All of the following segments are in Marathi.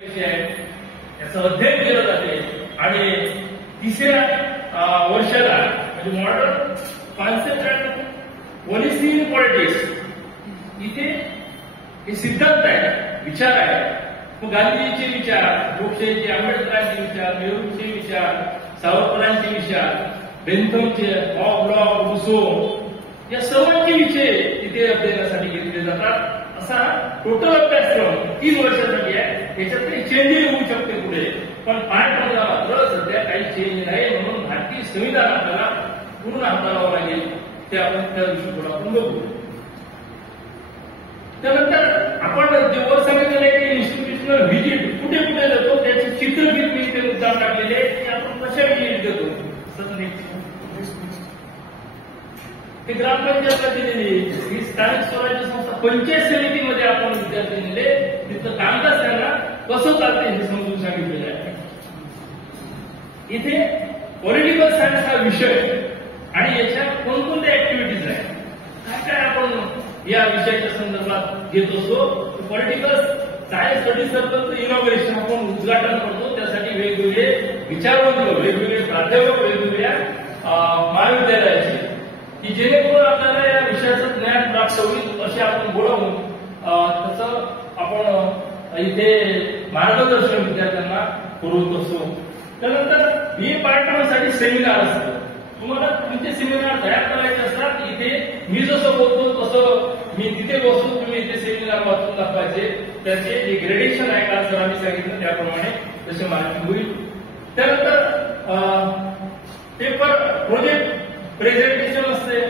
विषय आहे याचं अध्ययन केलं जाते आणि तिसऱ्या वर्षाला म्हणजे modern concept and policy in politics इथे हे सिद्धांत आहे, विचार आहे. मग गांधीजीचे विचार, लोकशाहीचे, आंबेडकरांचे विचार, नेहरूंचे विचार, सावरकरांचे विचार, बेंथमचे, लॉक, रुसो या सर्वांचे विषय इथे अध्ययनासाठी घेतले जातात. असा टोटल अभ्यासक्रम 3 वर्षासाठी आहे. याच्यात काही चेंजही होऊ शकते पुढे, पण पाठमधला मात्र सध्या काही चेंज नाही. म्हणून भारतीय संविधान आपल्याला पूर्ण हाताळावं लागेल. ते आपण त्या दिवशी आपण बघू. त्यानंतर आपण जे वर सांगितलेलं आहे की इन्स्टिट्यूशनल व्हिजिट कुठे कुठे जातो त्याचे चित्रफित मी इथे मुद्दाम टाकलेले की आपण कशा व्हिजिट देतो. ते ग्रामपंचायतला दिलेली ही स्थानिक स्वराज्य संस्था पंचायत समितीमध्ये आपण विद्यार्थी नेले, तिथं कामकाज त्यांना कसं चालते हे समजून सांगितलेलं आहे. इथे पॉलिटिकल सायन्स हा विषय आणि याच्या कोणकोणत्या ऍक्टिव्हिटीज आहेत, काय काय आपण या विषयाच्या संदर्भात घेत असतो. पॉलिटिकल सायन्स स्टडी सर्कलचं इनॉग्रेशन आपण उद्घाटन करतो. त्यासाठी वेगवेगळे विचारवंत, वेगवेगळे प्राध्यापक, वेगवेगळ्या महाविद्यालयाचे की जेणेकरून आपल्याला या विषयाचं ज्ञान प्राप्त होईल असे आपण बोलवून त्याचं आपण इथे मार्गदर्शन विद्यार्थ्यांना पुरवत असतो. त्यानंतर BA पार्टनरसाठी सेमिनार असतं. तुम्हाला तुमचे सेमिनार तयार करायचे असतात. इथे मी जसं बोलतो तसं मी तिथे बसून तुम्ही इथे सेमिनार वाचून दाखवायचे. त्याचे जे ग्रेडेशन आहे काल सरांनी सांगितलं त्याप्रमाणे तसे मार्किंग होईल. त्यानंतर पेपर प्रोजेक्ट प्रेझेंटेशन असते.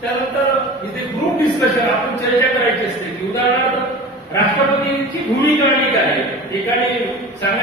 त्यानंतर इथे ग्रुप डिस्कशन आपण चर्चा करायची असते की उदाहरणार्थ राष्ट्रपतीची भूमिका आणि काय एकाने सांगा